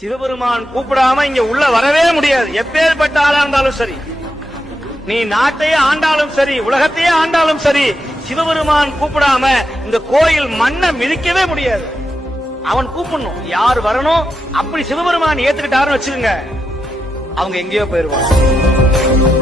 சிவபெருமான் கூப்பிடாம இங்க உள்ள வரவே முடியாது. எப்பேற்பட்ட ஆளா இருந்தாலும் சரி, நீ நாட்டையே ஆண்டாலும் சரி, உலகத்தையே ஆண்டாலும் சரி, சிவபெருமான் கூப்பிடாம இந்த கோயில் மண்ணை மிதிக்கவே முடியாது. அவன் கூப்பிடணும், யார் வரணும். அப்படி சிவபெருமான் ஏத்துக்கிட்டாருன்னு வச்சுக்கோங்க, அவங்க எங்கேயோ போயிருவாங்க.